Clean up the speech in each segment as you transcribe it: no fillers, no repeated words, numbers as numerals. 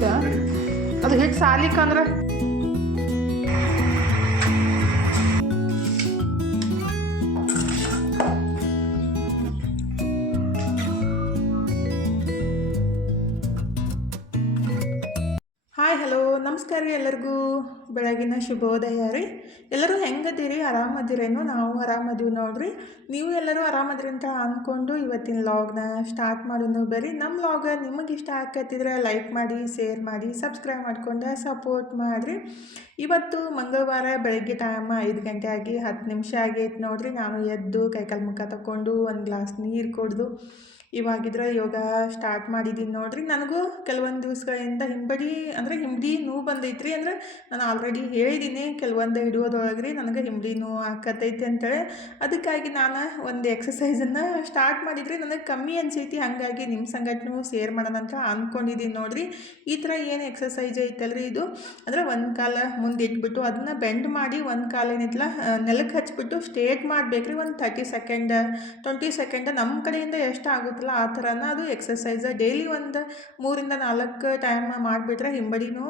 ಇದು ಅದು ಹಿಟ್ಟು ಸಾಲಿಕ್ಕಂದ್ರೆ ಹಾಯ್ ಹಲೋ ನಮಸ್ಕಾರ ರೀ ಎಲ್ಲರಿಗೂ ಬೆಳಗಿನ ಶುಭೋದಯ ರೀ. ಎಲ್ಲರೂ ಹೆಂಗದೀರಿ? ಆರಾಮದಿರೇನು? ನಾವು ಆರಾಮದೀವಿ ನೋಡ್ರಿ. ನೀವು ಎಲ್ಲರೂ ಆರಾಮದಿರಿ ಅಂತ ಅಂದ್ಕೊಂಡು ಇವತ್ತಿನ ಲಾಗ್ನ ಸ್ಟಾರ್ಟ್ ಮಾಡೋನು. ಬರ್ರಿ, ನಮ್ಮ ಲಾಗ ನಿಮಗೆ ಇಷ್ಟ ಆಕತ್ತಿದ್ರೆ ಲೈಕ್ ಮಾಡಿ, ಶೇರ್ ಮಾಡಿ, ಸಬ್ಸ್ಕ್ರೈಬ್ ಮಾಡ್ಕೊಂಡು ಸಪೋರ್ಟ್ ಮಾಡಿರಿ. ಇವತ್ತು ಮಂಗಳವಾರ ಬೆಳಗ್ಗೆ ಟೈಮ್ 5 ಗಂಟೆ ಆಗಿ 10 ನಿಮಿಷ ಆಗೈತೆ ನೋಡ್ರಿ. ನಾನು ಎದ್ದು ಕೈಕಾಲು ಮುಖ ತಗೊಂಡು ಒಂದು ಗ್ಲಾಸ್ ನೀರು ಕುಡ್ದು ಇವಾಗಿದ್ರೆ ಯೋಗ ಸ್ಟಾರ್ಟ್ ಮಾಡಿದ್ದೀನಿ ನೋಡ್ರಿ. ನನಗೂ ಕೆಲವೊಂದು ದಿವಸಗಳಿಂದ ಹಿಂಬಡಿ ನೋವು ಬಂದೈತ್ರಿ. ಅಂದರೆ ನಾನು ಆಲ್ರೆಡಿ ಹೇಳಿದ್ದೀನಿ ಕೆಲವೊಂದು ಹಿಡಿಯೋದೊಳಗೆ ರೀ ನನಗೆ ಹಿಂಬಡಿ ನೋವು ಆಕತೈತಿ ಅಂತೇಳಿ. ಅದಕ್ಕಾಗಿ ನಾನು ಒಂದು ಎಕ್ಸಸೈಸನ್ನು ಸ್ಟಾರ್ಟ್ ಮಾಡಿದ್ರಿ. ನನಗೆ ಕಮ್ಮಿ ಅನ್ಸೈತಿ, ಹಾಗಾಗಿ ನಿಮ್ಮ ಸಂಗಟನೂ ಶೇರ್ ಮಾಡೋಣ ಅಂತ ಅಂದ್ಕೊಂಡಿದ್ದೀನಿ ನೋಡ್ರಿ. ಈ ಥರ ಏನು ಎಕ್ಸಸೈಸ್ ಐತಲ್ರಿ, ಇದು ಅಂದರೆ ಒಂದು ಕಾಲ ಮುಂದೆ ಇಟ್ಬಿಟ್ಟು ಅದನ್ನು ಬೆಂಡ್ ಮಾಡಿ ಒಂದು ಕಾಲ ಏನಿತ್ತಲ್ಲ ನೆಲಕ್ಕೆ ಹಚ್ಬಿಟ್ಟು ಸ್ಟ್ರೇಟ್ ಮಾಡಬೇಕ್ರಿ. ಒಂದು 30 ಸೆಕೆಂಡ್ 20 ಸೆಕೆಂಡ್ ನಮ್ಮ ಕಡೆಯಿಂದ ಎಷ್ಟು ಆಗುತ್ತೆ ಆ ಥರನ ಅದು ಎಕ್ಸಸೈಸ್ ಡೈಲಿ ಒಂದು 3 ಇಂದ 4 ಟೈಮ್ ಮಾಡಿಬಿಟ್ರೆ ಹಿಂಬಡಿನೂ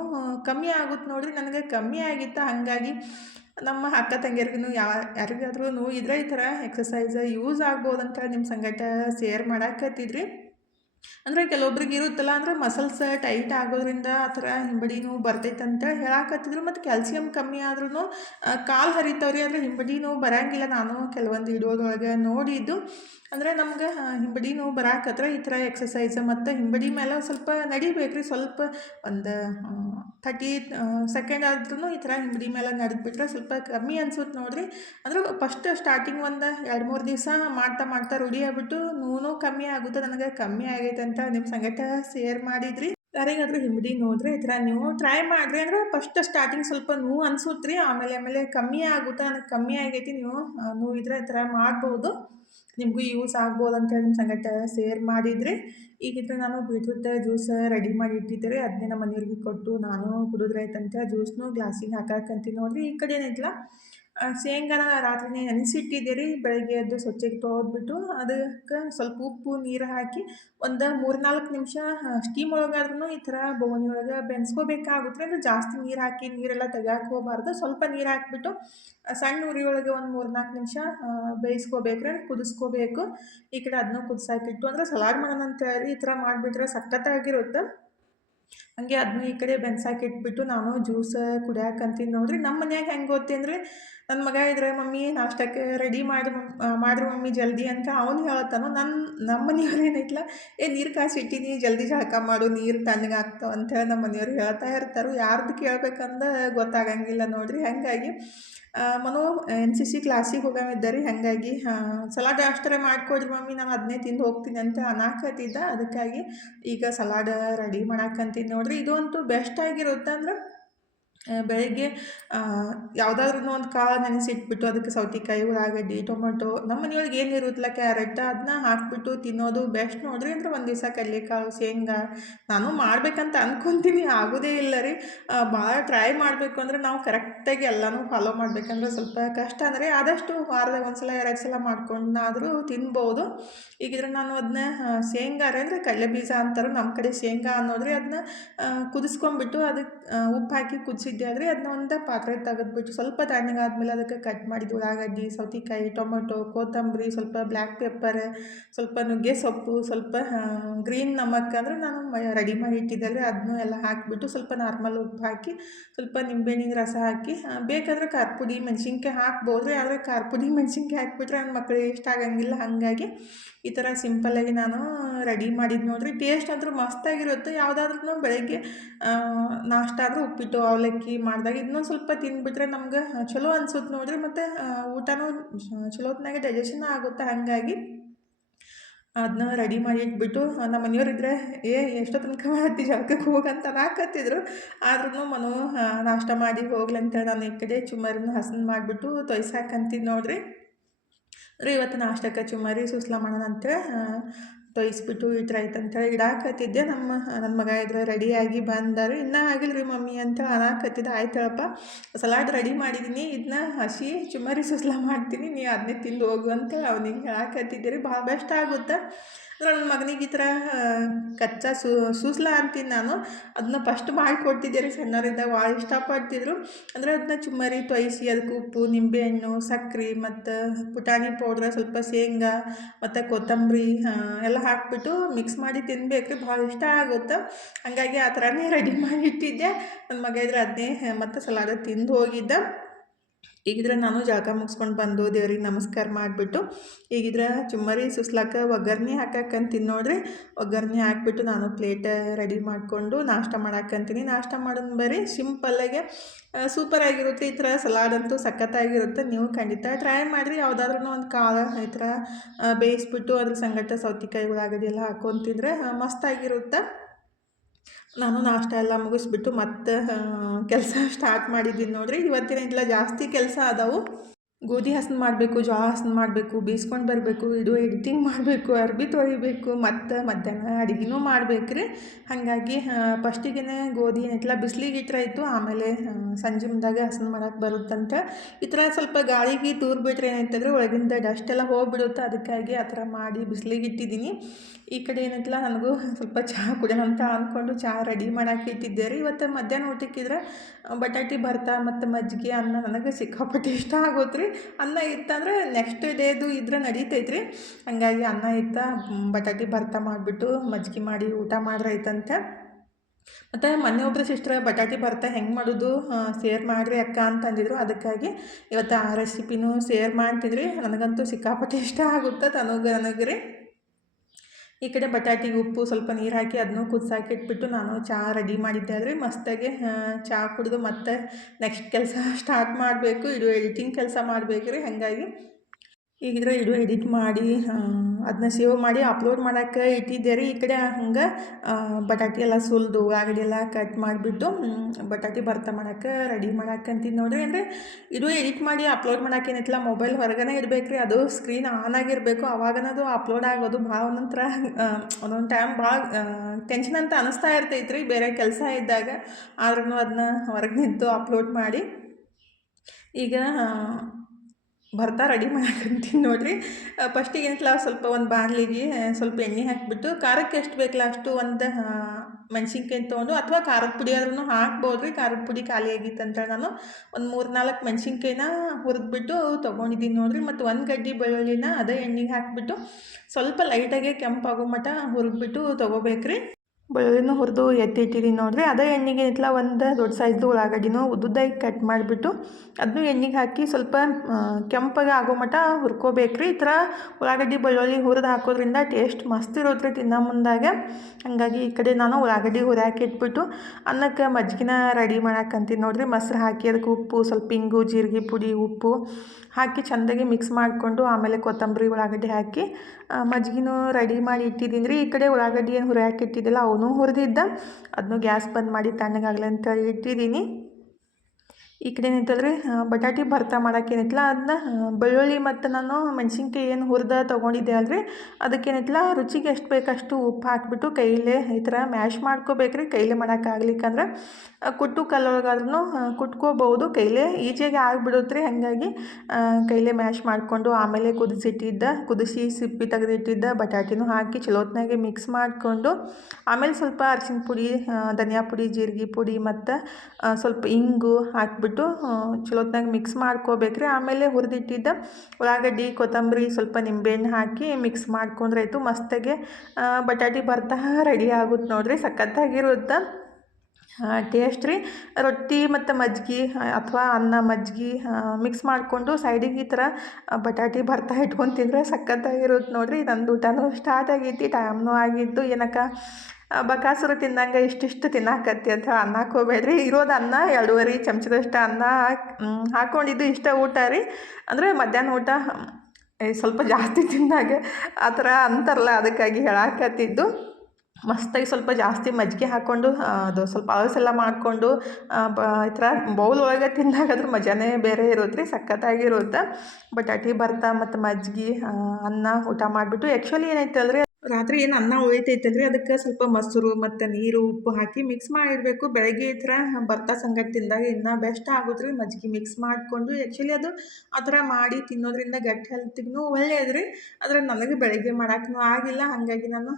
ಕಮ್ಮಿ ಆಗುತ್ತೆ ನೋಡ್ರಿ. ನನಗೆ ಕಮ್ಮಿ ಆಗಿತ್ತು, ಹಾಗಾಗಿ ನಮ್ಮ ಅಕ್ಕ ತಂಗಿಯರಿಗೂ ಯಾರಿಗಾದ್ರೂ ನೋವು ಇದ್ರೆ ಈ ಥರ ಎಕ್ಸಸೈಸ್ ಯೂಸ್ ಆಗ್ಬೋದು ಅಂತ ನಿಮ್ಮ ಸಂಗಟ ಶೇರ್ ಮಾಡಾಕತ್ತಿದ್ರಿ. ಅಂದರೆ ಕೆಲವೊಬ್ರಿಗೆ ಇರುತ್ತಲ್ಲ, ಅಂದರೆ ಮಸಲ್ಸ್ ಟೈಟ್ ಆಗೋದ್ರಿಂದ ಆ ಥರ ಹಿಂಬಡಿ ನೋವು ಬರ್ತೈತೆ ಅಂತ ಹೇಳಾಕತ್ತಿದ್ರು. ಮತ್ತು ಕ್ಯಾಲ್ಸಿಯಂ ಕಮ್ಮಿ ಆದ್ರೂ ಕಾಲು ಹರಿತಾವ್ರಿ, ಆದರೆ ಹಿಂಬಡಿ ನೋವು ಬರೋಂಗಿಲ್ಲ. ನಾನು ಕೆಲವೊಂದು ವಿಡಿಯೋದೊಳಗೆ ನೋಡಿದ್ದು. ಅಂದರೆ ನಮ್ಗೆ ಹಿಂಬಡಿ ನೋವು ಬರಾಕತ್ರ ಈ ಥರ ಎಕ್ಸಸೈಸ್ ಮತ್ತು ಹಿಂಬಡಿ ಮೇಲೆ ಸ್ವಲ್ಪ ನಡಿಬೇಕ್ರಿ. ಸ್ವಲ್ಪ ಒಂದು 30 ಸೆಕೆಂಡ್ ಆದ್ರೂ ಈ ಥರ ಹಿಂಬಡಿ ಮೇಲೆ ನಡೆದ್ಬಿಟ್ರೆ ಸ್ವಲ್ಪ ಕಮ್ಮಿ ಅನ್ಸುತ್ತೆ ನೋಡ್ರಿ. ಅಂದ್ರೆ ಫಸ್ಟ್ ಸ್ಟಾರ್ಟಿಂಗ್ ಒಂದು 2-3 ದಿವಸ ಮಾಡ್ತಾ ರೂಢಿ ಆಗ್ಬಿಟ್ಟು ನೋವು ಕಮ್ಮಿ ಆಗುತ್ತೆ. ನನಗೆ ಕಮ್ಮಿ ಆಗೈತೆ ಅಂತ ನಿಮ್ಮ ಸಂಗಟ ಶೇರ್ ಮಾಡಿದ್ರಿ. ಯಾರಿಗಾದ್ರೂ ಹಿಂಬಡಿ ನೋಡಿದ್ರೆ ಈ ಥರ ನೀವು ಟ್ರೈ ಮಾಡಿರಿ. ಅಂದರೆ ಫಸ್ಟ್ ಸ್ಟಾರ್ಟಿಂಗ್ ಸ್ವಲ್ಪ ನೋವು ಅನ್ಸುತ್ತೆ ರೀ, ಆಮೇಲೆ ಕಮ್ಮಿ ಆಗುತ್ತೆ. ನನಗೆ ಕಮ್ಮಿ ಆಗೈತಿ. ನೀವು ನೋವಿದ್ರೆ ಈ ಥರ ಮಾಡ್ಬೋದು, ನಿಮಗೂ ಯೂಸ್ ಆಗ್ಬೋದು ಅಂತೇಳಿ ನಿಮ್ಮ ಸಂಗಟ ಶೇರ್ ಮಾಡಿದ್ರಿ. ಈಗಿದ್ರೆ ನಾನು ಬೀಟ್ರೂಟ್ ಜ್ಯೂಸ್ ರೆಡಿ ಮಾಡಿ ಇಟ್ಟಿದ್ದೆ, ಅದನ್ನೇ ನಮ್ಮ ಮನೆಯವ್ರಿಗೆ ಕೊಟ್ಟು ನಾನು ಕುಡಿದ್ರಾಯ್ತಂತ ಜ್ಯೂಸ್ನು ಗ್ಲಾಸಿಗೆ ಹಾಕಾಕಂತೀನಿ ನೋಡ್ರಿ. ಈ ಕಡೆ ಏನಿಲ್ಲ ಶೇಂಗಾನ ರಾತ್ರಿನೇ ನೆನೆಸಿಟ್ಟಿದ್ದೆ ರೀ. ಬೆಳಗ್ಗೆ ಎದ್ದು ಸ್ವಚ್ಛಗೆ ತೊಳೆದ್ಬಿಟ್ಟು ಅದಕ್ಕೆ ಸ್ವಲ್ಪ ಉಪ್ಪು ನೀರು ಹಾಕಿ ಒಂದು 3-4 ನಿಮಿಷ ಸ್ಟೀಮ್ ಒಳಗಾದ್ರೂ ಈ ಥರ ಬೋಗಣಿ ಒಳಗೆ ಬೆನ್ಸ್ಕೋಬೇಕಾಗುತ್ತೆ. ಅಂದರೆ ಜಾಸ್ತಿ ನೀರು ಹಾಕಿ ನೀರೆಲ್ಲ ತೆಗಿಯಾಕೆ ಹೋಗಬಾರ್ದು. ಸ್ವಲ್ಪ ನೀರು ಹಾಕಿಬಿಟ್ಟು ಸಣ್ಣ ಉರಿ ಒಳಗೆ ಒಂದು 3-4 ನಿಮಿಷ ಬೇಯಿಸ್ಕೋಬೇಕ್ರೆ, ಕುದಿಸ್ಕೋಬೇಕು. ಈ ಕಡೆ ಅದನ್ನೂ ಕುದಿಸಾಕಿಟ್ಟು ಅಂದರೆ ಸಲಾಡ್ ಮಾಡೋಣ ಅಂತೇಳಿ ಈ ಥರ ಮಾಡಿಬಿಟ್ರೆ ಸಖತ್ತಾಗಿರುತ್ತೆ. ಹಂಗೆ ಅದನ್ನು ಈ ಕಡೆ ಬೆನ್ಸಾಕಿಟ್ಬಿಟ್ಟು ನಾನು ಜ್ಯೂಸ್ ಕುಡಿಯಾಕಂತೀನಿ ನೋಡ್ರಿ. ನಮ್ಮ ಮನ್ಯಾಗ ಹೆಂಗೆ ಗೊತ್ತಿ ಅಂದರೆ, ನನ್ನ ಮಗ ಇದ್ರೆ ಮಮ್ಮಿ ನಾಷ್ಟಕ್ಕೆ ರೆಡಿ ಮಾಡ್ರಿ ಮಮ್ಮಿ ಜಲ್ದಿ ಅಂತ ಅವ್ನು ಹೇಳ್ತಾನೋ. ನಮ್ಮ ಮನೆಯವ್ರು ಏನೈತಲ್ಲ, ನೀರು ಕಾಯಿಸಿಟ್ಟಿನಿ ಜಲ್ದಿ ಜಳಕ ಮಾಡು, ನೀರು ತಣ್ಣಗಾಗ್ತಾವ ಅಂತೇಳಿ ನಮ್ಮ ಮನೆಯವ್ರು ಹೇಳ್ತಾ ಇರ್ತಾರೆ. ಯಾರ್ದು ಕೇಳ್ಬೇಕಂದ ಗೊತ್ತಾಗಂಗಿಲ್ಲ ನೋಡ್ರಿ. ಹಾಗಾಗಿ ಮನು NCC ಕ್ಲಾಸಿಗೆ ಹೋಗಿದ್ದಾರೆ. ಹಾಗಾಗಿ ಸಲಾಡ್ ಅಷ್ಟರೇ ಮಾಡಿಕೊಡ್ರಿ ಮಮ್ಮಿ, ನಾನು ಅದನ್ನೇ ತಿಂದು ಹೋಗ್ತೀನಿ ಅಂತ ಅನ್ನಕತ್ತಿದ್ದ. ಅದಕ್ಕಾಗಿ ಈಗ ಸಲಾಡ್ ರೆಡಿ ಮಾಡಾಕಂತೀನಿ ನೋಡ್ರಿ. ಇದು ಅಂತೂ ಬೆಸ್ಟ್ ಆಗಿರುತ್ತೆ. ಅಂದ್ರೆ ಬೆಳಗ್ಗೆ ಯಾವುದಾದ್ರೂ ಒಂದು ಕಾಳು ನೆನೆಸಿಟ್ಬಿಟ್ಟು ಅದಕ್ಕೆ ಸೌತೆಕಾಯಿ, ಉಳ್ಳಾಗಡ್ಡಿ, ಟೊಮೊಟೊ, ನಮ್ಮ ಮನೆಯೊಳಗೆ ಏನಿರುತ್ತಲ್ಲ ಕ್ಯಾರೆಟ್, ಅದನ್ನ ಹಾಕಿಬಿಟ್ಟು ತಿನ್ನೋದು ಬೆಸ್ಟ್ ನೋಡ್ರಿ. ಅಂದರೆ ಒಂದು ದಿವಸ ಕಡಲೆಕಾಳು, ಶೇಂಗಾ ನಾನು ಮಾಡ್ಬೇಕಂತ ಅಂದ್ಕೊತೀನಿ, ಆಗೋದೇ ಇಲ್ಲ ರೀ. ಭಾಳ ಟ್ರೈ ಮಾಡಬೇಕು ಅಂದರೆ ನಾವು ಕರೆಕ್ಟಾಗಿ ಎಲ್ಲನೂ ಫಾಲೋ ಮಾಡಬೇಕಂದ್ರೆ ಸ್ವಲ್ಪ ಕಷ್ಟ. ಅಂದರೆ ಆದಷ್ಟು ವಾರದಾಗ 1 ಸಲ 2 ಸಲ ಮಾಡ್ಕೊಂಡಾದರೂ ತಿನ್ಬೋದು. ಈಗಿದ್ರೆ ನಾನು ಅದನ್ನ ಶೇಂಗಾ ಅಂದರೆ ಕಡಲೆ ಬೀಜ ಅಂತಾರೆ ನಮ್ಮ ಕಡೆ, ಶೇಂಗಾ ಅನ್ನೋದ್ರಿ. ಅದನ್ನ ಕುದಿಸ್ಕೊಂಡ್ಬಿಟ್ಟು ಅದಕ್ಕೆ ಉಪ್ಪು ಹಾಕಿ ಕುದಿಸಿದ್ದೆ ಆದರೆ ಅದನ್ನ ಒಂದು ಪಾತ್ರೆ ತೆಗೆದ್ಬಿಟ್ಟು ಸ್ವಲ್ಪ ತಣ್ಣಗಾದ್ಮೇಲೆ ಅದಕ್ಕೆ ಕಟ್ ಮಾಡಿದ್ದು ಉಳ್ಳಾಗಡ್ಡಿ, ಸೌತೆಕಾಯಿ, ಟೊಮೊಟೊ, ಕೊತ್ತಂಬರಿ, ಸ್ವಲ್ಪ ಬ್ಲ್ಯಾಕ್ ಪೆಪ್ಪರ್, ಸ್ವಲ್ಪ ನುಗ್ಗೆ ಸೊಪ್ಪು, ಸ್ವಲ್ಪ ಗ್ರೀನ್ ನಮಕ್ ಅಂದರೆ ನಾನು ರೆಡಿ ಮಾಡಿ ಇಟ್ಟಿದ್ದರೆ ಅದನ್ನೂ ಎಲ್ಲ ಹಾಕಿಬಿಟ್ಟು ಸ್ವಲ್ಪ ನಾರ್ಮಲ್ ಉಪ್ಪು ಹಾಕಿ ಸ್ವಲ್ಪ ನಿಂಬೆಹಣ್ಣಿನ ರಸ ಹಾಕಿ ಬೇಕಾದರೆ ಖಾರ ಪುಡಿ ಮೆಣಸಿನ್ಕಾಯಿ ಹಾಕ್ಬೋದು. ಆದರೆ ಖಾರ ಪುಡಿ ಮೆಣಸಿನ್ಕಾಯಿ ಹಾಕಿಬಿಟ್ರೆ ನನ್ನ ಮಕ್ಕಳಿಗೆ ಇಷ್ಟ ಆಗಂಗಿಲ್ಲ. ಹಾಗಾಗಿ ಈ ಥರ ಸಿಂಪಲ್ಲಾಗಿ ನಾನು ರೆಡಿ ಮಾಡಿದ್ದು ನೋಡ್ರಿ. ಟೇಸ್ಟ್ ಅಂತೂ ಮಸ್ತಾಗಿರುತ್ತೆ. ಯಾವುದಾದ್ರೂ ಬೆಳಗ್ಗೆ ನಾಷ್ಟ ಆದರೆ ಉಪ್ಪಿಟ್ಟು ಅವಲಕ್ಕಿ ಮಾಡಿದಾಗ ಇದನ್ನೊಂದು ಸ್ವಲ್ಪ ತಿಂದುಬಿಟ್ರೆ ನಮ್ಗೆ ಚಲೋ ಅನ್ಸುತ್ತೆ ನೋಡ್ರಿ. ಮತ್ತು ಊಟನೂ ಚಲೋತ್ನಾಗೆ ಡೈಜೆಷನ್ ಆಗುತ್ತೆ. ಹಾಗಾಗಿ ಅದನ್ನ ರೆಡಿ ಮಾಡಿ ಇಟ್ಬಿಟ್ಟು ನಮ್ಮ ಮನೆಯವರಿದ್ದರೆ ಎಷ್ಟೋ ತನಕ ಮಾಡ್ತಿ ಜಳಕಕ್ಕೆ ಹೋಗಂತ ಅನ್ನಕತ್ತಿದ್ರು. ಆದ್ರೂ ಮನು ನಾಷ್ಟ ಮಾಡಿ ಹೋಗ್ಲಿ ಅಂತೇಳಿ ನಾನು ಈ ಕಡೆ ಚುಮ್ಮರಿನ ಹಸನ್ ಮಾಡಿಬಿಟ್ಟು ತೊಯ್ಸಾಕಂತೀನಿ ನೋಡ್ರಿ. ಇವತ್ತು ನಾಷ್ಟಕ್ಕೆ ಚುಮ್ಮರಿ ಸುಸ್ಲಾ ಮಾಡೋಣ ಅಂತೇಳಿ ತೊಯಿಸ್ಬಿಟ್ಟು ಇಟ್ರಾಯ್ತು ಅಂತೇಳಿ ಇಡಾಕತ್ತಿದ್ದೆ. ನನ್ನ ಮಗ ಇದ್ರೆ ರೆಡಿಯಾಗಿ ಬಂದರು. ಇನ್ನೂ ಆಗಿಲ್ಲ ರೀ ಮಮ್ಮಿ ಅಂತ ಅನ್ನಕತ್ತಿದ್ದೆ. ಆಯ್ತಳಪ್ಪ ಸಲಾಡ್ ರೆಡಿ ಮಾಡಿದ್ದೀನಿ, ಇದನ್ನ ಹಸಿ ಚುಮ್ಮರಿ ಸುಸ್ಲಾ ಮಾಡ್ತೀನಿ, ನೀ ಅದನ್ನೇ ತಿಂದು ಹೋಗು ಅಂತೇಳಿ ಅವನಿಗೆ ಹೇಳಾಕತ್ತಿದ್ದೆ ರೀ. ಭಾಳ ಬೆಸ್ಟ್ ಆಗುತ್ತೆ. ಅಂದ್ರೆ ನನ್ನ ಮಗನಿಗೆ ಈ ಥರ ಕಚ್ಚಾ ಸೂಸ್ಲಾ ಅಂತೀನಿ ನಾನು. ಅದನ್ನ ಫಸ್ಟ್ ಮಾಡಿಕೊಡ್ತಿದ್ದೆ ರೀ ಸಣ್ಣವರಿದ್ದಾಗ, ಭಾಳ ಇಷ್ಟಪಡ್ತಿದ್ರು. ಅಂದರೆ ಅದನ್ನ ಚುಮ್ಮರಿ ತೊಯ್ಸಿ ಅದಕ್ಕೆ ಉಪ್ಪು, ನಿಂಬೆಹಣ್ಣು, ಸಕ್ರೆ ಮತ್ತು ಪುಟಾಣಿ ಪೌಡ್ರ್, ಸ್ವಲ್ಪ ಶೇಂಗಾ ಮತ್ತು ಕೊತ್ತಂಬರಿ ಎಲ್ಲ ಹಾಕಿಬಿಟ್ಟು ಮಿಕ್ಸ್ ಮಾಡಿ ತಿನ್ಬೇಕು ರೀ, ಭಾಳ ಇಷ್ಟ ಆಗುತ್ತೆ. ಹಾಗಾಗಿ ಆ ಥರನೇ ರೆಡಿ ಮಾಡಿ ಇಟ್ಟಿದ್ದೆ. ನನ್ನ ಮಗ ಇದ್ರೆ ಅದನ್ನೇ ಮತ್ತು ಸಲಾಡ ತಿಂದು ಹೋಗಿದ್ದ. ಈಗಿದ್ರೆ ನಾನು ಜಳಕ ಮುಗಿಸ್ಕೊಂಡು ಬಂದು ದೇವ್ರಿಗೆ ನಮಸ್ಕಾರ ಮಾಡಿಬಿಟ್ಟು ಈಗಿದ್ರೆ ಚುಮ್ಮರಿ ಸುಸ್ಲಾಕ ಒಗ್ಗರಣೆ ಹಾಕಕ್ಕಂತೀನಿ ನೋಡ್ರಿ. ಒಗ್ಗರಣೆ ಹಾಕ್ಬಿಟ್ಟು ನಾನು ಪ್ಲೇಟ್ ರೆಡಿ ಮಾಡಿಕೊಂಡು ನಾಷ್ಟ ಮಾಡಕ್ಕಂತೀನಿ. ನಾಷ್ಟ ಮಾಡೋದು ಬರೀ ಸಿಂಪಲ್ಲಾಗೆ ಸೂಪರಾಗಿರುತ್ತೆ. ಈ ಥರ ಸಲಾಡ್ ಅಂತೂ ಸಖತ್ತಾಗಿರುತ್ತೆ. ನೀವು ಖಂಡಿತ ಟ್ರೈ ಮಾಡಿರಿ. ಯಾವುದಾದ್ರೂ ಒಂದು ಕಾಳು ಈ ಥರ ಬೇಯಿಸ್ಬಿಟ್ಟು ಅದ್ರ ಸಂಗಟ ಸೌತೆಕಾಯಿ ಉಳ್ಳಾಗಡ್ಡಿ ಎಲ್ಲ ಹಾಕ್ಕೊಂಡು ತಿಂದರೆ ಮಸ್ತಾಗಿರುತ್ತೆ. ನಾನು ನಾಷ್ಟ ಎಲ್ಲ ಮುಗಿಸ್ಬಿಟ್ಟು ಮತ್ತೆ ಕೆಲಸ ಸ್ಟಾರ್ಟ್ ಮಾಡಿದ್ದೀನಿ ನೋಡ್ರಿ. ಇವತ್ತಿನ ಇಲ್ಲ ಜಾಸ್ತಿ ಕೆಲಸ ಅದಾವು. ಗೋಧಿ ಹಸನು ಮಾಡಬೇಕು, ಜೋಳ ಹಸನು ಮಾಡಬೇಕು, ಬೀಸ್ಕೊಂಡು ಬರಬೇಕು, ಇದು ಎಡಿಟಿಂಗ್ ಮಾಡಬೇಕು, ಅರ್ಬಿ ತೊಳಿಬೇಕು, ಮತ್ತು ಮಧ್ಯಾಹ್ನ ಅಡುಗೆನೂ ಮಾಡ್ಬೇಕು ರೀ. ಹಾಗಾಗಿ ಫಸ್ಟಿಗೆ ಗೋಧಿ ಏನೈತಲ್ಲ ಬಿಸಿಲಿಗೆ ಇಟ್ಟರಾಯ್ತು. ಆಮೇಲೆ ಸಂಜೆ ಮುಂದಾಗ ಹಸನು ಮಾಡೋಕೆ ಬರುತ್ತಂತ ಈ ಥರ ಸ್ವಲ್ಪ ಗಾಳಿಗೆ ತೂರ್ಬಿಟ್ರೆ ಏನಾಯ್ತಂದ್ರೆ ಒಳಗಿಂದ ಡಸ್ಟ್ ಎಲ್ಲ ಹೋಗಿಬಿಡುತ್ತೆ. ಅದಕ್ಕಾಗಿ ಆ ಥರ ಮಾಡಿ ಬಿಸಿಲಿಗೆ ಇಟ್ಟಿದ್ದೀನಿ. ಈ ಕಡೆ ಏನೈತಲ್ಲ ನನಗೂ ಸ್ವಲ್ಪ ಚಹಾ ಕುಡಿಯೋಣ ಅಂತ ಅಂದ್ಕೊಂಡು ಚಹಾ ರೆಡಿ ಮಾಡೋಕೆ ಇಟ್ಟಿದ್ದೆ ರೀ. ಇವತ್ತು ಮಧ್ಯಾಹ್ನ ಊಟಕ್ಕಿದ್ರೆ ಬಟಾಟಿ ಭರ್ತಾ ಮತ್ತು ಮಜ್ಜಿಗೆ ಅನ್ನ ನನಗೆ ಸಿಕ್ಕಾಪಟ್ಟೆ ಇಷ್ಟ ಆಗುತ್ತೆ ರೀ. ಅನ್ನ ಇತ್ತಂದ್ರೆ ನೆಕ್ಸ್ಟ್ ಡೇದು ಇದ್ರೆ ನಡೀತೈತ್ರಿ. ಹಾಗಾಗಿ ಅನ್ನ ಇತ್ತ ಬಟಾಟಿ ಭರ್ತಾ ಮಾಡಿಬಿಟ್ಟು ಮಜ್ಜಿಗೆ ಮಾಡಿ ಊಟ ಮಾಡ್ರೈತಂತೆ. ಮತ್ತು ಮೊನ್ನೆ ಒಬ್ಬರು ಸಿಸ್ಟರ್ ಬಟಾಟಿ ಭರ್ತಾ ಹೆಂಗೆ ಮಾಡೋದು ಶೇರ್ ಮಾಡಿರಿ ಅಕ್ಕ ಅಂತಂದಿದ್ರು. ಅದಕ್ಕಾಗಿ ಇವತ್ತು ಆ ರೆಸಿಪಿನೂ ಶೇರ್ ಮಾಡ್ತಿದ್ರಿ. ನನಗಂತೂ ಸಿಕ್ಕಾಪಟ್ಟೆ ಇಷ್ಟ ಆಗುತ್ತೆ ನನಗೆ ರೀ. ಈ ಕಡೆ ಬಟಾಟಿಗೆ ಉಪ್ಪು ಸ್ವಲ್ಪ ನೀರು ಹಾಕಿ ಅದನ್ನೂ ಕುದಿಸಾಕಿ ಇಟ್ಬಿಟ್ಟು ನಾನು ಚಹಾ ರೆಡಿ ಮಾಡಿದ್ದೆ ಆದರೆ ಮಸ್ತಾಗಿ ಚಹಾ ಕುಡಿದು ಮತ್ತೆ ನೆಕ್ಸ್ಟ್ ಕೆಲಸ ಸ್ಟಾರ್ಟ್ ಮಾಡಬೇಕು. ಇದು ಎಡಿಟಿಂಗ್ ಕೆಲಸ ಮಾಡಬೇಕು ರೀ. ಹಾಗಾಗಿ ಈಗಿದ್ರೆ ಇದು ಎಡಿಟ್ ಮಾಡಿ ಅದನ್ನ ಸೇವ್ ಮಾಡಿ ಅಪ್ಲೋಡ್ ಮಾಡೋಕ್ಕೆ ಇಟ್ಟಿದ್ದೆ ರೀ. ಈ ಕಡೆ ಹಂಗೆ ಬಟಾಟಿ ಎಲ್ಲ ಸುಲಿದು ಉಳ್ಳಾಗಡ್ಡಿ ಎಲ್ಲ ಕಟ್ ಮಾಡಿಬಿಟ್ಟು ಬಟಾಟಿ ಭರ್ತಾ ಮಾಡೋಕ್ಕೆ ರೆಡಿ ಮಾಡಕ್ಕಂತೀನಿ ನೋಡಿರಿ. ಅಂದರೆ ಇದು ಎಡಿಟ್ ಮಾಡಿ ಅಪ್ಲೋಡ್ ಮಾಡೋಕೆ ಏನೈತಿಲ್ಲ ಮೊಬೈಲ್ ಹೊರಗನೆ ಇಡಬೇಕು ರೀ. ಅದು ಸ್ಕ್ರೀನ್ ಆನ್ ಆಗಿರಬೇಕು, ಅವಾಗನದು ಅಪ್ಲೋಡ್ ಆಗೋದು. ಭಾಳ ಒಂದೊಂದು ಟೈಮ್ ಭಾಳ ಟೆನ್ಷನ್ ಅಂತ ಅನ್ನಿಸ್ತಾ ಇರ್ತೈತ್ರಿ ಬೇರೆ ಕೆಲಸ ಇದ್ದಾಗ. ಆದ್ರೂ ಅದನ್ನ ಹೊರಗೆ ನಿಂತು ಅಪ್ಲೋಡ್ ಮಾಡಿ ಈಗ ಭರ್ತಾ ರೆಡಿ ಮಾಡಕ್ಕಂತೀನಿ ನೋಡಿರಿ. ಫಸ್ಟಿಗೆ ಏನೈತಲ್ಲ ಸ್ವಲ್ಪ ಒಂದು ಬಾಣಲಿಗೆ ಸ್ವಲ್ಪ ಎಣ್ಣೆ ಹಾಕಿಬಿಟ್ಟು ಖಾರಕ್ಕೆ ಎಷ್ಟು ಬೇಕಲ್ಲ ಅಷ್ಟು ಒಂದು ಮೆಣ್ಸಿನ್ಕಾಯಿ ತೊಗೊಂಡು, ಅಥವಾ ಖಾರದ ಪುಡಿ ಆದ್ರೂ ಹಾಕ್ಬೋದು ರೀ. ಖಾರದ ಪುಡಿ ಖಾಲಿ ಆಗಿತ್ತಂತ ನಾನು ಒಂದು 3-4 ಮೆಣ್ಸಿನ್ಕಾಯಿನ ಹುರಿದ್ಬಿಟ್ಟು ತೊಗೊಂಡಿದ್ದೀನಿ ನೋಡಿರಿ. ಮತ್ತು ಒಂದು ಗಡ್ಡೆ ಬೆಳ್ಳುಳ್ಳಿನ ಅದೇ ಎಣ್ಣೆಗೆ ಹಾಕಿಬಿಟ್ಟು ಸ್ವಲ್ಪ ಲೈಟಾಗೆ ಕೆಂಪಾಗೋ ಮಟ್ಟ ಹುರಿದ್ಬಿಟ್ಟು ತೊಗೋಬೇಕ್ರಿ. ಬೆಳ್ಳುಳ್ಳಿನೂ ಹುರಿದು ಎತ್ತಿಟ್ಟಿದ್ದೀನಿ ನೋಡಿರಿ. ಅದೇ ಎಣ್ಣೆಗೆ ಏನೈತಲ್ಲ ಒಂದು ದೊಡ್ಡ ಸೈಜ್ದು ಉಳ್ಳಾಗಡ್ಡಿನೂ ಉದ್ದುದ್ದಾಗಿ ಕಟ್ ಮಾಡಿಬಿಟ್ಟು ಅದನ್ನು ಎಣ್ಣೆಗೆ ಹಾಕಿ ಸ್ವಲ್ಪ ಕೆಂಪಾಗಿ ಆಗೋ ಮಟ್ಟ ಹುರ್ಕೋಬೇಕ್ರಿ. ಈ ಥರ ಉಳ್ಳಾಗಡ್ಡಿ ಬೆಳ್ಳುಳ್ಳಿ ಹುರಿದು ಹಾಕೋದ್ರಿಂದ ಟೇಸ್ಟ್ ಮಸ್ತ್ ಇರೋದ್ರಿ ತಿನ್ನೋ ಮುಂದಾಗ. ಹಾಗಾಗಿ ಈ ಕಡೆ ನಾನು ಉಳ್ಳಾಗಡ್ಡಿ ಹುರಿಯಾಕಿ ಇಟ್ಬಿಟ್ಟು ಅನ್ನಕ್ಕೆ ಮಜ್ಜಿಗೆನ ರೆಡಿ ಮಾಡಕ್ಕಂತೀನಿ ನೋಡಿರಿ. ಮೊಸರು ಹಾಕಿ ಅದಕ್ಕೆ ಉಪ್ಪು, ಸ್ವಲ್ಪ ಹಿಂಗು, ಜೀರಿಗೆ ಪುಡಿ, ಉಪ್ಪು ಹಾಕಿ ಚೆಂದಾಗಿ ಮಿಕ್ಸ್ ಮಾಡಿಕೊಂಡು ಆಮೇಲೆ ಕೊತ್ತಂಬರಿ ಉಳ್ಳಾಗಡ್ಡಿ ಹಾಕಿ ಮಜ್ಜಿಗೆನೂ ರೆಡಿ ಮಾಡಿ ಇಟ್ಟಿದ್ದೀನಿ ರೀ. ಈ ಕಡೆ ಉಳ್ಳಾಗಡ್ಡಿ ಏನು ಹುರಿಯಾಕಿ ಇಟ್ಟಿದ್ದಿಲ್ಲ ಅವನು ಹುರಿದಿದ್ದ, ಅದನ್ನು ಗ್ಯಾಸ್ ಬಂದ್ ಮಾಡಿ ತಣ್ಣಗಾಗಲಿ ಅಂತ ಇಟ್ಟಿದ್ದೀನಿ. ಈ ಕಡೆ ಏನೈತಲ್ರಿ ಬಟಾಟಿ ಭರ್ತಾ ಮಾಡೋಕೆ ಏನೈತಲ್ಲ ಅದನ್ನ ಬೆಳ್ಳುಳ್ಳಿ ಮತ್ತು ನಾನು ಮೆಣಸಿನ್ಕಾಯಿ ಏನು ಹುರಿದ ತೊಗೊಂಡಿದ್ದೆ ಅಲ್ರಿ, ಅದಕ್ಕೇನೈತಲ್ಲ ರುಚಿಗೆ ಎಷ್ಟು ಬೇಕಷ್ಟು ಉಪ್ಪು ಹಾಕಿಬಿಟ್ಟು ಕೈಲೇ ಈ ಥರ ಮ್ಯಾಶ್ ಮಾಡ್ಕೋಬೇಕ್ರಿ. ಕೈಲೇ ಮಾಡೋಕ್ಕಾಗ್ಲಿಕ್ಕಂದ್ರೆ ಕುಟ್ಟು ಕಲ್ಲೊಳಗಾದ್ರೂ ಕುಟ್ಕೋಬೋದು. ಕೈಲೇ ಈಜಿಯಾಗಿ ಆಗಿಬಿಡುತ್ತೆ ರೀ. ಹಾಗಾಗಿ ಕೈಲೇ ಮ್ಯಾಶ್ ಮಾಡಿಕೊಂಡು ಆಮೇಲೆ ಕುದಿಸಿ ಸಿಪ್ಪಿ ತೆಗೆದಿಟ್ಟಿದ್ದ ಬಟಾಟಿನೂ ಹಾಕಿ ಚಲೋತ್ನಾಗೆ ಮಿಕ್ಸ್ ಮಾಡಿಕೊಂಡು ಆಮೇಲೆ ಸ್ವಲ್ಪ ಅರಿಶಿನ ಪುಡಿ, ಧನಿಯಾ ಪುಡಿ, ಜೀರಿಗೆ ಪುಡಿ ಮತ್ತು ಸ್ವಲ್ಪ ಇಂಗು ಹಾಕಿಬಿಟ್ಟು ಚಲೋತ್ನಾಗ ಮಿಕ್ಸ್ ಮಾಡ್ಕೋಬೇಕ್ರಿ. ಆಮೇಲೆ ಹುರಿದಿಟ್ಟಿದ್ದ ಉಳ್ಳಾಗಡ್ಡಿ, ಕೊತ್ತಂಬರಿ, ಸ್ವಲ್ಪ ನಿಂಬೆಹಣ್ಣು ಹಾಕಿ ಮಿಕ್ಸ್ ಮಾಡ್ಕೊಂಡ್ರಾಯ್ತು. ಮಸ್ತಾಗೆ ಬಟಾಟಿ ಭರ್ತಾ ರೆಡಿ ಆಗುತ್ತೆ ನೋಡಿರಿ. ಸಖತ್ತಾಗಿರುತ್ತೆ ಟೇಸ್ಟ್ ರೀ. ರೊಟ್ಟಿ ಮತ್ತು ಮಜ್ಜಿಗೆ ಅಥವಾ ಅನ್ನ ಮಜ್ಜಿಗೆ ಮಿಕ್ಸ್ ಮಾಡಿಕೊಂಡು ಸೈಡಿಗೆ ಈ ಥರ ಬಟಾಟಿ ಭರ್ತಾ ಇಟ್ಕೊಂಡು ತಿಂದರೆ ಸಖತ್ತಾಗಿರುತ್ತೆ ನೋಡಿರಿ. ನಂದು ಊಟನೂ ಸ್ಟಾರ್ಟ್ ಆಗೈತಿ, ಟೈಮ್ನೂ ಆಗಿತ್ತು. ಏನಕ್ಕ ಬಕಾಸುರು ತಿಂದಂಗೆ ಇಷ್ಟಿಷ್ಟು ತಿನ್ನಾಕತ್ತಿ ಅಂತ ಅನ್ನಕ್ಕೆ ಹೋಗ್ಬೇಡ್ರಿ. ಇರೋದು ಅನ್ನ 2.5 ಚಮಚದಷ್ಟು ಅನ್ನ ಹಾಕ್ಕೊಂಡಿದ್ದು ಇಷ್ಟ ಊಟ ರೀ. ಅಂದರೆ ಮಧ್ಯಾಹ್ನ ಊಟ ಸ್ವಲ್ಪ ಜಾಸ್ತಿ ತಿಂದಾಗ ಆ ಥರ ಅಂತಾರಲ್ಲ, ಅದಕ್ಕಾಗಿ ಹೇಳಾಕತ್ತಿದ್ದು. ಮಸ್ತಾಗಿ ಸ್ವಲ್ಪ ಜಾಸ್ತಿ ಮಜ್ಜಿಗೆ ಹಾಕ್ಕೊಂಡು ಅದು ಸ್ವಲ್ಪ ಅಳಸೆಲ್ಲ ಮಾಡಿಕೊಂಡು ಈ ಥರ ಬೌಲ್ ಒಳಗೆ ತಿಂದಾಗ ಅದ್ರ ಮಜಾನೇ ಬೇರೆ ಇರುತ್ತೆ ರೀ. ಸಖತ್ತಾಗಿರುತ್ತೆ. ಬಟಾಟಿ ಭರ್ತಾ ಮತ್ತು ಮಜ್ಜಿಗೆ ಅನ್ನ ಊಟ ಮಾಡಿಬಿಟ್ಟು ಆ್ಯಕ್ಚುಲಿ ಏನೈತೆ ಅಲ್ರಿ ರಾತ್ರಿ ಏನು ಅನ್ನ ಉಳಿತೈತಲ್ರಿ ಅದಕ್ಕೆ ಸ್ವಲ್ಪ ಮೊಸರು ಮತ್ತು ನೀರು ಉಪ್ಪು ಹಾಕಿ ಮಿಕ್ಸ್ ಮಾಡಿಡಬೇಕು. ಬೆಳಗ್ಗೆ ಈ ಥರ ಭರ್ತಾ ಸಂಗಟ್ ತಿಂದಾಗ ಇನ್ನೂ ಬೆಸ್ಟ್ ಆಗುತ್ತೆ ಮಜ್ಜಿಗೆ ಮಿಕ್ಸ್ ಮಾಡಿಕೊಂಡು. ಆ್ಯಕ್ಚುಲಿ ಅದು ಆ ಥರ ಮಾಡಿ ತಿನ್ನೋದ್ರಿಂದ ಗಟ್ ಹೆಲ್ತಿಗೂ ಒಳ್ಳೆಯದು ರೀ. ಆದರೆ ನನಗೆ ಬೆಳಗ್ಗೆ ಮಾಡೋಕ್ಕೂ ಆಗಿಲ್ಲ, ಹಾಗಾಗಿ ನಾನು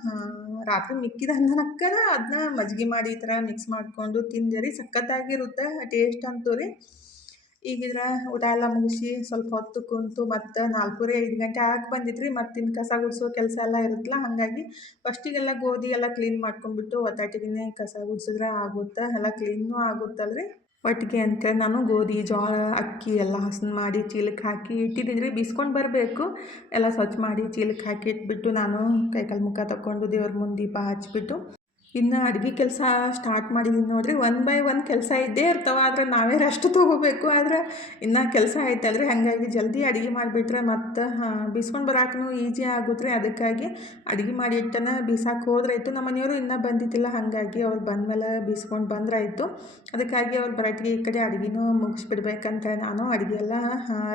ರಾತ್ರಿ ಮಿಕ್ಕಿದ ಅನ್ನಕ್ಕನ ಅದನ್ನ ಮಜ್ಜಿಗೆ ಮಾಡಿ ಈ ಥರ ಮಿಕ್ಸ್ ಮಾಡಿಕೊಂಡು ತಿಂದೆ ರೀ. ಸಖತ್ತಾಗಿರುತ್ತೆ ಟೇಸ್ಟ್ ಅಂತೂ ರೀ. ಈಗಿದ್ರ ಊಟ ಎಲ್ಲ ಮುಗಿಸಿ ಸ್ವಲ್ಪ ಹೊತ್ತು ಕುಂತು ಮತ್ತು 4:30 5 ಗಂಟೆ ಆಗಕ್ಕೆ ಬಂದಿತ್ತು ರೀ. ಮತ್ತಿನ್ನು ಕಸ ಗುಡಿಸೋ ಕೆಲಸ ಎಲ್ಲ ಇರುತ್ತಲ್ಲ, ಹಾಗಾಗಿ ಫಸ್ಟಿಗೆಲ್ಲ ಗೋಧಿ ಎಲ್ಲ ಕ್ಲೀನ್ ಮಾಡ್ಕೊಂಡ್ಬಿಟ್ಟು ಒತ್ತಾಟಿಗೆ ಕಸ ಗುಡಿಸಿದ್ರೆ ಆಗುತ್ತೆ, ಎಲ್ಲ ಕ್ಲೀನೂ ಆಗುತ್ತಲ್ಲ ರೀ. ಒಟ್ಟಿಗೆ ಅಂತ ನಾನು ಗೋಧಿ ಜೋಳ ಅಕ್ಕಿ ಎಲ್ಲ ಹಸನು ಮಾಡಿ ಚೀಲಕ್ಕೆ ಹಾಕಿ ಇಟ್ಟಿದ್ದೀನಿ ರೀ. ಬೀಸ್ಕೊಂಡು ಬರಬೇಕು. ಎಲ್ಲ ಸ್ವಚ್ಛ ಮಾಡಿ ಚೀಲಕ್ಕೆ ಹಾಕಿ ಇಟ್ಬಿಟ್ಟು ನಾನು ಕೈಕಾಲು ಮುಖ ತಗೊಂಡು ದೇವ್ರ ಮುಂದೆ ದೀಪ ಹಚ್ಬಿಟ್ಟು ಇನ್ನು ಅಡುಗೆ ಕೆಲಸ ಸ್ಟಾರ್ಟ್ ಮಾಡಿದ್ದೀನಿ ನೋಡಿರಿ. ಒನ್ ಬೈ ಒನ್ ಕೆಲಸ ಇದ್ದೇ ಇರ್ತಾವೆ, ಆದರೆ ನಾವೇ ರೆಸ್ಟ್ ತೊಗೋಬೇಕು. ಆದರೆ ಇನ್ನೂ ಕೆಲಸ ಐತಲ್ರಿ, ಹಾಗಾಗಿ ಜಲ್ದಿ ಅಡುಗೆ ಮಾಡಿಬಿಟ್ರೆ ಮತ್ತು ಬೀಸ್ಕೊಂಡು ಬರೋಕ್ಕೂ ಈಜಿ ಆಗುತ್ತೆ ರೀ. ಅದಕ್ಕಾಗಿ ಅಡುಗೆ ಮಾಡಿ ಇಟ್ಟನ ಬೀಸಾಕೆ ಹೋದ್ರಾಯ್ತು. ನಮ್ಮ ಮನೆಯವರು ಇನ್ನೂ ಬಂದಿದ್ದಿಲ್ಲ, ಹಾಗಾಗಿ ಅವ್ರು ಬಂದಮೇಲೆ ಬೀಸ್ಕೊಂಡು ಬಂದ್ರಾಯ್ತು. ಅದಕ್ಕಾಗಿ ಅವ್ರು ಬರೋಟ್ಟಿಗೆ ಈ ಕಡೆ ಅಡುಗೆನೂ ಮುಗಿಸ್ಬಿಡ್ಬೇಕಂತ ನಾನು ಅಡುಗೆ ಎಲ್ಲ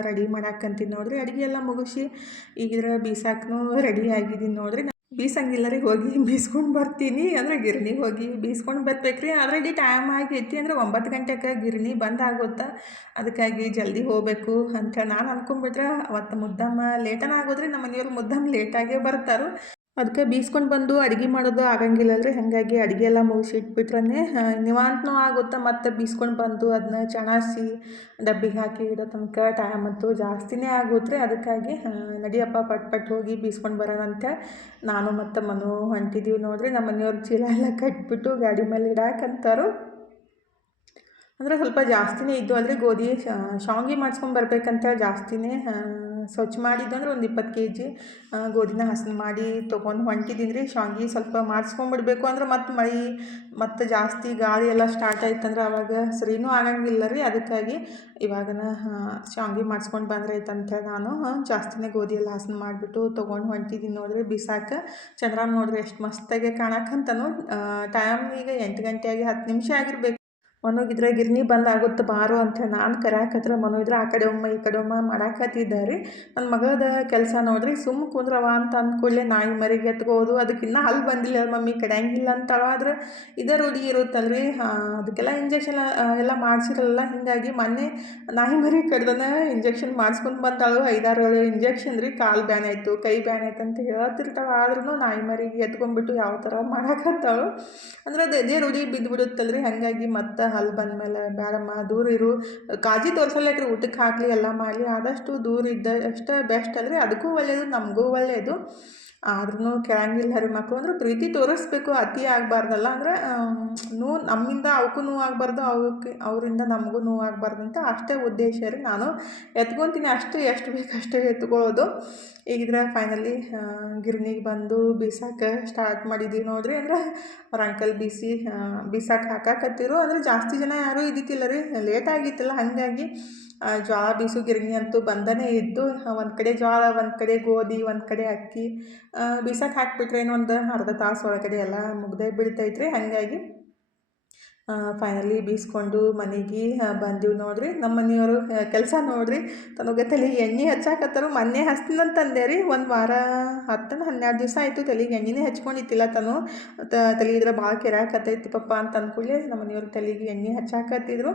ರೆಡಿ ಮಾಡಾಕಂತೀನಿ ನೋಡಿರಿ. ಅಡುಗೆ ಎಲ್ಲ ಮುಗಿಸಿ ಈಗಿದ್ರೆ ಬೀಸಾಕೂ ರೆಡಿ ಆಗಿದ್ದೀನಿ ನೋಡಿರಿ. ಬೀಸಂಗಿಲ್ಲ ರೀ, ಹೋಗಿ ಬೀಸ್ಕೊಂಡು ಬರ್ತೀನಿ. ಅಂದರೆ ಗಿರಣಿಗೆ ಹೋಗಿ ಬೀಸ್ಕೊಂಡು ಬರ್ಬೇಕು ರೀ. ಆಲ್ರೆಡಿ ಟೈಮ್ ಆಗೈತಿ, ಅಂದರೆ 9 ಗಂಟೆಗೆ ಗಿರಣಿ ಬಂದಾಗುತ್ತೆ. ಅದಕ್ಕಾಗಿ ಜಲ್ದಿ ಹೋಗಬೇಕು ಅಂತ ನಾನು ಅಂದ್ಕೊಂಡ್ಬಿಟ್ರೆ ಅವತ್ತು ಮುದ್ದಮ್ಮ ಲೇಟನ ಆಗೋದ್ರಿ. ನಮ್ಮ ಮನೆಯವ್ರು ಮುದ್ದಮ್ಮ ಲೇಟಾಗೇ ಬರ್ತಾರೆ. ಅದಕ್ಕೆ ಬೀಸ್ಕೊಂಡು ಬಂದು ಅಡುಗೆ ಮಾಡೋದು ಆಗಂಗಿಲ್ಲಲ್ರಿ, ಹಾಗಾಗಿ ಅಡುಗೆ ಎಲ್ಲ ಮುಗಿಸಿಟ್ಬಿಟ್ರೆ ನಿವಾಂತನೂ ಆಗುತ್ತೆ. ಮತ್ತು ಬೀಸ್ಕೊಂಡು ಬಂದು ಅದನ್ನ ಚಣಾಸಿ ಡಬ್ಬಿಗೆ ಹಾಕಿ ಇಡೋ ತನಕ ಟೈಮ್ ಅಂತೂ ಜಾಸ್ತಿನೇ ಆಗುತ್ತೆ ರೀ. ಅದಕ್ಕಾಗಿ ನಡಿಯಪ್ಪ ಪಟ್ ಹೋಗಿ ಬೀಸ್ಕೊಂಡು ಬರೋಣಂತ ನಾನು ಮತ್ತು ಮನು ಹೊಂಟಿದ್ದೀವಿ ನೋಡಿರಿ. ನಮ್ಮ ಮನೆಯವ್ರ ಚೀಲ ಎಲ್ಲ ಕಟ್ಬಿಟ್ಟು ಗಾಡಿ ಮೇಲೆ ಇಡಾಕಂತಾರು. ಅಂದರೆ ಸ್ವಲ್ಪ ಜಾಸ್ತಿನೇ ಇದ್ದು ಅಲ್ರಿ ಗೋಧಿ ಶಾವ್ಗೆ ಮಾಡಿಸ್ಕೊಂಬರ್ಬೇಕಂತೇಳಿ ಜಾಸ್ತಿನೇ ಸ್ವಚ್ಛ ಮಾಡಿದ್ದು ಅಂದ್ರೆ ಒಂದು 20 kg ಗೋಧಿನ ಹಸನು ಮಾಡಿ ತೊಗೊಂಡು ಹೊಂಟಿದ್ದೀನಿ ರೀ. ಶಾವ್ಗೆ ಸ್ವಲ್ಪ ಮಾಡಿಸ್ಕೊಂಬಿಡ್ಬೇಕು ಅಂದ್ರೆ ಮತ್ತು ಮಳೆ ಮತ್ತು ಜಾಸ್ತಿ ಗಾಳಿ ಎಲ್ಲ ಸ್ಟಾರ್ಟ್ ಆಯ್ತಂದ್ರೆ ಅವಾಗ ಸರಿನೂ ಆಗಂಗಿಲ್ಲ ರೀ. ಅದಕ್ಕಾಗಿ ಇವಾಗನ ಶಾವ್ಗೆ ಮಾಡಿಸ್ಕೊಂಡು ಬಂದ್ರೈತಂತ ನಾನು ಜಾಸ್ತಿನೇ ಗೋಧಿ ಎಲ್ಲ ಹಸನು ಮಾಡಿಬಿಟ್ಟು ತೊಗೊಂಡು ಹೊಂಟಿದ್ದೀನಿ ನೋಡಿರಿ ಬಿಸಾಕ. ಚಂದ್ರಮ್ಮ ನೋಡಿರಿ ಎಷ್ಟು ಮಸ್ತಾಗೆ ಕಾಣಕ್ಕಂತನು. ಟೈಮ್ ಈಗ 8 ಗಂಟೆ ಆಗಿ 10 ನಿಮಿಷ ಆಗಿರ್ಬೇಕು. ಮನೋಗಿದ್ರೆ ಗಿರ್ನಿ ಬಂದಾಗುತ್ತೆ ಬಾರು ಅಂತ ನಾನು ಕರೆಯಾಕತ್ರ ಮನೋಗಿದ್ರೆ ಆ ಕಡೆ ಒಮ್ಮ ಈ ಕಡೆ ಒಮ್ಮ ಮಾಡಾಕತ್ತಿದ್ದಾರೆ. ನನ್ನ ಮಗಳದ ಕೆಲಸ ನೋಡ್ರಿ, ಸುಮ್ಮ ಕುಂದ್ರವ ಅಂತ ಅಂದ್ಕೊಳ್ಳೆ ನಾಯಿ ಮರಿಗೆ ಎತ್ಕೋದು. ಅದಕ್ಕಿನ್ನ ಹಲ್ಲು ಬಂದಿಲ್ಲ ಮಮ್ಮಿ ಕಡೆಯಂಗಿಲ್ಲ ಅಂತಾಳ. ಆದ್ರೆ ಇದೇ ರೂಢಿ ಇರುತ್ತಲ್ರಿ, ಅದಕ್ಕೆಲ್ಲ ಇಂಜೆಕ್ಷನ್ ಎಲ್ಲ ಮಾಡಿಸಿರಲ್ಲ. ಹೀಗಾಗಿ ಮೊನ್ನೆ ನಾಯಿ ಮರಿ ಕಡ್ದನ ಇಂಜೆಕ್ಷನ್ ಮಾಡಿಸ್ಕೊಂಡು ಬಂದಾಳು. 5-6 ಇಂಜೆಕ್ಷನ್ ರೀ. ಕಾಲು ಬ್ಯಾನ್ ಆಯಿತು, ಕೈ ಬ್ಯಾನ್ ಆಯ್ತು ಅಂತ ಹೇಳ್ತಿರ್ತಾಳೆ. ಆದ್ರೂ ನಾಯಿ ಮರಿಗೆ ಎತ್ಕೊಂಡ್ಬಿಟ್ಟು ಯಾವ ಥರ ಮಾಡಾಕತ್ತಾಳು. ಅಂದ್ರೆ ಅದು ಇದೇ ರೂಢಿ ಬಿದ್ದುಬಿಡುತ್ತಲ್ರಿ. ಹಾಗಾಗಿ ಮತ್ತು ಹಲ್ಲು ಬಂದಮೇಲೆ ಬೇಡಮ್ಮ ದೂರ ಇರು, ಕಾಳಜಿ ತೋರಿಸಲ್ಲಾಕ್ರಿ, ಊಟಕ್ಕೆ ಹಾಕಲಿ ಎಲ್ಲ ಮಾಡಲಿ, ಆದಷ್ಟು ದೂರ ಇದ್ದ ಅಷ್ಟೇ ಬೆಸ್ಟ್ ಅಲ್ರಿ. ಅದಕ್ಕೂ ಒಳ್ಳೆಯದು, ನಮಗೂ ಒಳ್ಳೆಯದು. ಆದ್ರೂ ಕೇಳಂಗಿಲ್ಲ ರೀ ಮಕ್ಕಳು. ಅಂದ್ರೆ ಪ್ರೀತಿ ತೋರಿಸ್ಬೇಕು, ಅತಿ ಆಗಬಾರ್ದಲ್ಲ. ಅಂದರೆ ನಮ್ಮಿಂದ ಅವಕ್ಕೂ ನೋವು ಆಗಬಾರ್ದು, ಅವರಿಂದ ನಮಗೂ ನೋವು ಆಗಬಾರ್ದು ಅಂತ ಅಷ್ಟೇ ಉದ್ದೇಶ ರೀ. ನಾನು ಎತ್ಕೊತೀನಿ ಅಷ್ಟು, ಎಷ್ಟು ಬೇಕು ಅಷ್ಟೇ ಎತ್ಕೊಳ್ಳೋದು. ಈಗಿದ್ರೆ ಫೈನಲಿ ಗಿರಣಿಗೆ ಬಂದು ಬೀಸಾಕೆ ಸ್ಟಾರ್ಟ್ ಮಾಡಿದ್ದೀವಿ ನೋಡಿರಿ. ಅಂದ್ರೆ ಅವ್ರ ಅಂಕಲ್ ಬೀಸಾಕೆ ಹಾಕಾಕತ್ತಿರು. ಅಂದರೆ ಜಾಸ್ತಿ ಜನ ಯಾರೂ ಇದ್ದಿತ್ತಿಲ್ಲ ರೀ, ಲೇಟ್ ಆಗಿತ್ತಲ್ಲ, ಹಾಗಾಗಿ ಜೋಳ ಬೀಸು ಗಿರಣಿ ಅಂತೂ ಬಂದನೇ ಇದ್ದು. ಒಂದು ಕಡೆ ಜೋಳ, ಒಂದು ಕಡೆ ಗೋಧಿ, ಒಂದು ಕಡೆ ಅಕ್ಕಿ ಬೀಸಕ್ಕೆ ಹಾಕಿಬಿಟ್ರೆ ಇನ್ನೊಂದು ಅರ್ಧ ತಾಸು ಒಳಗಡೆ ಎಲ್ಲ ಮುಗ್ದೇ ಬೀಳ್ತೈತ್ರಿ. ಹಾಗಾಗಿ ಫೈನಲಿ ಬೀಸ್ಕೊಂಡು ಮನೆಗೆ ಬಂದೀವಿ ನೋಡಿರಿ. ನಮ್ಮ ಮನೆಯವರು ಕೆಲಸ ನೋಡಿರಿ, ತನಗೆ ತಲೆಗೆ ಎಣ್ಣೆ ಹಚ್ಚಾಕತ್ತಾರು. ಮೊನ್ನೆ ಹಚ್ತೀನಂತಂದೆ ರೀ, ಒಂದು ವಾರ 10-12 ದಿವಸ ಆಯಿತು ತಲೆಗೆ ಎಣ್ಣೆನೇ ಹಚ್ಕೊಂಡಿತ್ತಿಲ್ಲ. ತಲೆಗಿದ್ರೆ ಭಾಳ ಕೆರೆಯಾಕತ್ತೈತಿ ಪಪ್ಪ ಅಂತ ಅಂದ್ಕೊಳ್ಳಿ ನಮ್ಮ ಮನೆಯವ್ರು ತಲೆಗೆ ಎಣ್ಣೆ ಹಚ್ಚಾಕತ್ತಿದ್ರು.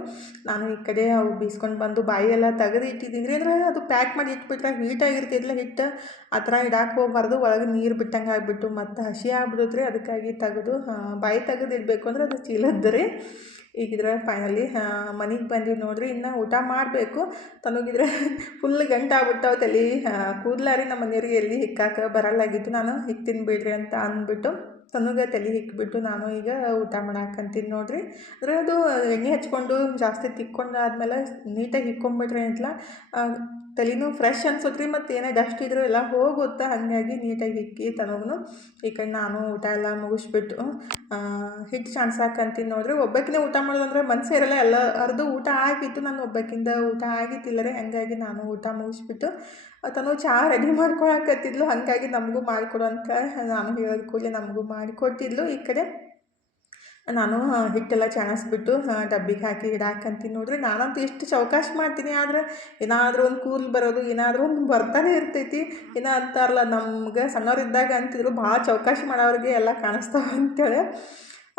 ನಾನು ಈ ಕಡೆ ಅವು ಬೀಸ್ಕೊಂಡು ಬಂದು ಬಾಯಿ ಎಲ್ಲ ತೆಗೆದು ಇಟ್ಟಿದ್ದೀನಿ ರೀ. ಅಂದರೆ ಅದು ಪ್ಯಾಕ್ ಮಾಡಿ ಇಟ್ಬಿಟ್ರೆ ಹೀಟಾಗಿರ್ತಿದ್ಲ ಹಿಟ್ಟು, ಆ ಥರ ಇಡಾಕೆ ಹೋಗ್ಬಾರ್ದು, ಒಳಗೆ ನೀರು ಬಿಟ್ಟಂಗೆ ಆಗಿಬಿಟ್ಟು ಮತ್ತು ಹಸಿ ಆಗ್ಬಿಡುತ್ತೆ ರೀ. ಅದಕ್ಕಾಗಿ ತೆಗೆದು ಬಾಯಿ ತೆಗೆದು ಇಡಬೇಕು ಅಂದ್ರೆ ಅದು ಚೀಲದ್ದು ರೀ. ಈಗಿದ್ರೆ ಫೈನಲಿ ಮನೆಗೆ ಬಂದೀವಿ ನೋಡಿರಿ. ಇನ್ನು ಊಟ ಮಾಡಬೇಕು. ತನಗಿದ್ರೆ ಫುಲ್ ಗಂಟಾಗ್ಬಿಟ್ಟವು ತಲೆ ಕೂದಲಾರಿ. ನಮ್ಮ ಮನೆಯವ್ರಿಗೆ ಎಲ್ಲಿ ಹಿಕ್ಕಾಕ ಬರಲ್ಲಾಗಿತ್ತು. ನಾನು ಹಿಕ್ತೀನಿ ಬಿಡ್ರಿ ಅಂತ ಅಂದ್ಬಿಟ್ಟು ತನಗೆ ತಲೆ ಹಿಕ್ಬಿಟ್ಟು ನಾನು ಈಗ ಊಟ ಮಾಡಾಕಂತೀನಿ ನೋಡಿರಿ. ಅಂದರೆ ಅದು ಎಣ್ಣೆ ಹಚ್ಕೊಂಡು ಜಾಸ್ತಿ ತಿಕ್ಕೊಂಡಾದ್ಮೇಲೆ ನೀಟಾಗಿ ಹಿಕ್ಕೊಂಬಿಟ್ರೆ ಅಂತಲ್ಲ ತಲೆನೂ ಫ್ರೆಶ್ ಅನ್ಸುತ್ತೆ ರೀ. ಮತ್ತು ಏನೇ ಡಸ್ಟ್ ಇದ್ರೂ ಎಲ್ಲ ಹೋಗುತ್ತೆ. ಹಾಗಾಗಿ ನೀಟಾಗಿ ಹಿಕ್ಕಿ ತನಗೂ ಈ ಕಡೆ ನಾನು ಊಟ ಎಲ್ಲ ಮುಗಿಸ್ಬಿಟ್ಟು ಹಿಟ್ಟು ಚಾಣ್ಸಾಕಂತೀನಿ ನೋಡಿರಿ. ಒಬ್ಬಾಕಿನೇ ಊಟ ಮಾಡೋದಂದ್ರೆ ಮನಸ್ಸೇ ಇರಲ್ಲ. ಎಲ್ಲ ಅರ್ದು ಊಟ ಆಗಿತ್ತು, ನಾನು ಒಬ್ಬಾಕಿಂದ ಊಟ ಆಗಿತ್ತಿಲ್ಲ ರೀ. ಹಾಗಾಗಿ ನಾನು ಊಟ ಮುಗಿಸ್ಬಿಟ್ಟು ತನು ಚಹಾ ರೆಡಿ ಮಾಡ್ಕೊಳಕತ್ತಿದ್ಲು. ಹಾಗಾಗಿ ನಮಗೂ ಮಾಡಿಕೊಡು ಅಂತ ನಾನು ಹೇಳಿದ ಕೂಡಲೇ ನಮಗೂ ಮಾಡಿಕೊಟ್ಟಿದ್ಲು. ಈ ಕಡೆ ನಾನು ಹಿಟ್ಟೆಲ್ಲ ಚೆಣಸ್ಬಿಟ್ಟು ಡಬ್ಬಿಗೆ ಹಾಕಿ ಇಡಾಕಂತೀನಿ ನೋಡ್ರಿ. ನಾನಂತೂ ಎಷ್ಟು ಚೌಕಾಶಿ ಮಾಡ್ತೀನಿ, ಆದ್ರೆ ಏನಾದರೂ ಒಂದು ಕೂದಲು ಬರೋದು ಏನಾದರೂ ಒಂದು ಬರ್ತಾನೆ ಇರ್ತೈತಿ. ಏನೋ ಅಂತಾರಲ್ಲ, ನಮ್ಗೆ ಸಣ್ಣವ್ರಿದ್ದಾಗ ಅಂತಿದ್ರು ಭಾಳ ಚೌಕಾಶಿ ಮಾಡೋರಿಗೆ ಎಲ್ಲ ಕಾಣಿಸ್ತಾವೆ ಅಂತೇಳಿ.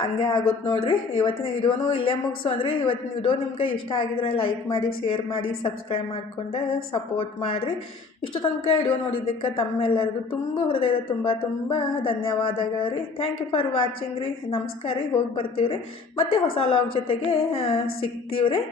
ಹಂಗೆ ಆಗುತ್ತೆ ನೋಡಿರಿ. ಇವತ್ತಿನ ವಿಡಿಯೋನೂ ಇಲ್ಲೇ ಮುಗಿಸು ಅಂದರೆ, ಇವತ್ತಿನ ವಿಡಿಯೋ ನಿಮ್ಗೆ ಇಷ್ಟ ಆಗಿದ್ರೆ ಲೈಕ್ ಮಾಡಿ, ಶೇರ್ ಮಾಡಿ, ಸಬ್ಸ್ಕ್ರೈಬ್ ಮಾಡಿಕೊಂಡು ಸಪೋರ್ಟ್ ಮಾಡಿರಿ. ಇಷ್ಟು ತನಕ ವಿಡಿಯೋ ನೋಡಿದ್ದಕ್ಕೆ ತಮ್ಮೆಲ್ಲರಿಗೂ ತುಂಬ ಹೃದಯದ ತುಂಬ ತುಂಬ ಧನ್ಯವಾದಗಳು ರೀ. ಥ್ಯಾಂಕ್ ಯು ಫಾರ್ ವಾಚಿಂಗ್ ರೀ. ನಮಸ್ಕಾರ ರೀ. ಹೋಗಿ ಬರ್ತೀವಿ ರೀ. ಮತ್ತು ಹೊಸ ಲಾಗ್ ಜೊತೆಗೆ ಸಿಗ್ತೀವಿ ರೀ.